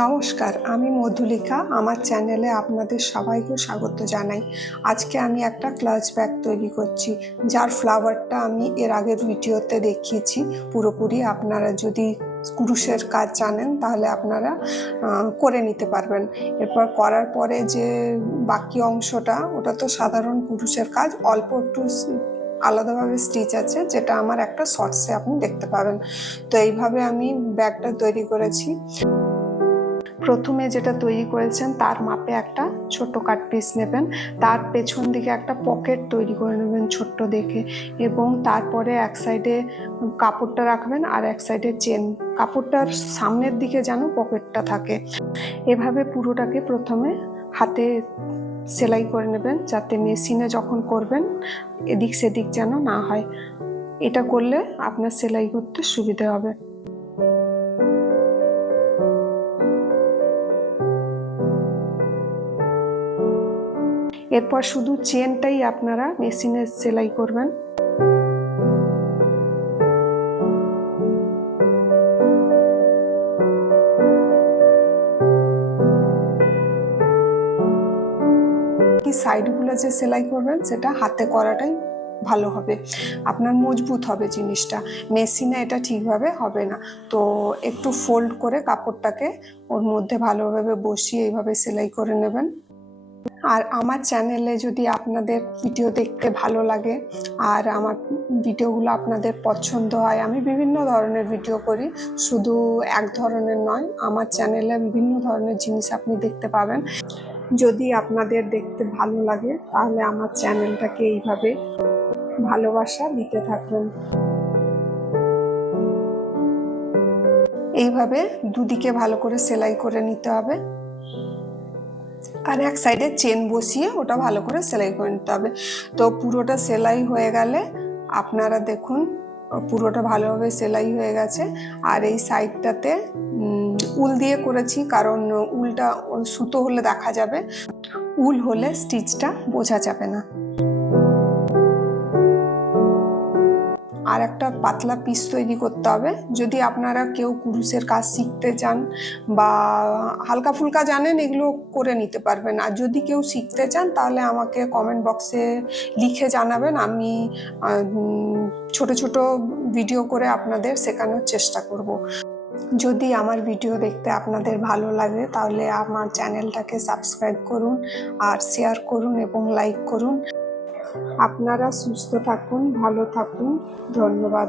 নমস্কার, আমি মধুলিকা। আমার চ্যানেলে আপনাদের সবাইকে স্বাগত জানাই। আজকে আমি একটা ক্লাচ ব্যাগ তৈরি করছি, যার ফ্লাওয়ারটা আমি এর আগের ভিডিওতে দেখিয়েছি পুরোপুরি। আপনারা যদি কুরুশের কাজ জানেন তাহলে আপনারা করে নিতে পারবেন। এরপর করার পরে যে বাকি অংশটা, ওটা তো সাধারণ কুরুশের কাজ, অল্প একটু আলাদাভাবে স্টিচ আছে, যেটা আমার একটা শর্টসে আপনি দেখতে পাবেন। তো এইভাবে আমি ব্যাগটা তৈরি করেছি। প্রথমে যেটা তৈরি করেছেন তার মাপে একটা ছোট কাট পিস নেবেন, তার পেছন দিকে একটা পকেট তৈরি করে নেবেন ছোট্ট দেখে, এবং তারপরে এক সাইডে কাপড়টা রাখবেন আর এক সাইডে চেন। কাপড়টার সামনের দিকে যেন পকেটটা থাকে। এভাবে পুরোটাকে প্রথমে হাতে সেলাই করে নেবেন, যাতে মেশিনে যখন করবেন এদিক সেদিক যেন না হয়। এটা করলে আপনার সেলাই করতে সুবিধা হবে। এরপর শুধু চেনটাই আপনারা মেশিনে সেলাই করবেন। কি সাইডগুলো যে সেলাই করবেন সেটা হাতে করাটাই ভালো হবে, আপনার মজবুত হবে জিনিসটা। মেশিনে এটা ঠিকভাবে হবে না। তো একটু ফোল্ড করে কাপড়টাকে ওর মধ্যে ভালোভাবে বসিয়ে এইভাবে সেলাই করে নেবেন। আর আমার চ্যানেলে যদি আপনাদের ভিডিও দেখতে ভালো লাগে আর আমার ভিডিওগুলো আপনাদের পছন্দ হয়, আমি বিভিন্ন ধরনের ভিডিও করি, শুধু এক ধরনের নয়। আমার চ্যানেলে বিভিন্ন ধরনের জিনিস আপনি দেখতে পাবেন। যদি আপনাদের দেখতে ভালো লাগে তাহলে আমার চ্যানেলটাকে এইভাবে ভালোবাসা দিতে থাকবেন। এইভাবে দুদিকে ভালো করে সেলাই করে নিতে হবে, আর এক সাইডে চেন বসিয়ে ওটা ভালো করে সেলাই করে নিতে হবে। তো পুরোটা সেলাই হয়ে গেলে আপনারা দেখুন পুরোটা ভালোভাবে সেলাই হয়ে গেছে। আর এই সাইডটাতে উল দিয়ে করেছি, কারণ উলটা সুতো হলে দেখা যাবে, উল হলে স্টিচটা বোঝা যাবে না। আর একটা পাতলা পিস তৈরি করতে হবে। যদি আপনারা কেউ কুরুশের কাজ শিখতে চান বা হালকা ফুলকা জানেন, এগুলো করে নিতে পারবেন। আর যদি কেউ শিখতে চান তাহলে আমাকে কমেন্ট বক্সে লিখে জানাবেন, আমি ছোট ছোট ভিডিও করে আপনাদের শেখানোর চেষ্টা করব। যদি আমার ভিডিও দেখতে আপনাদের ভালো লাগে তাহলে আমার চ্যানেলটাকে সাবস্ক্রাইব করুন আর শেয়ার করুন এবং লাইক করুন। আপনারা সুস্থ থাকুন, ভালো থাকুন। ধন্যবাদ।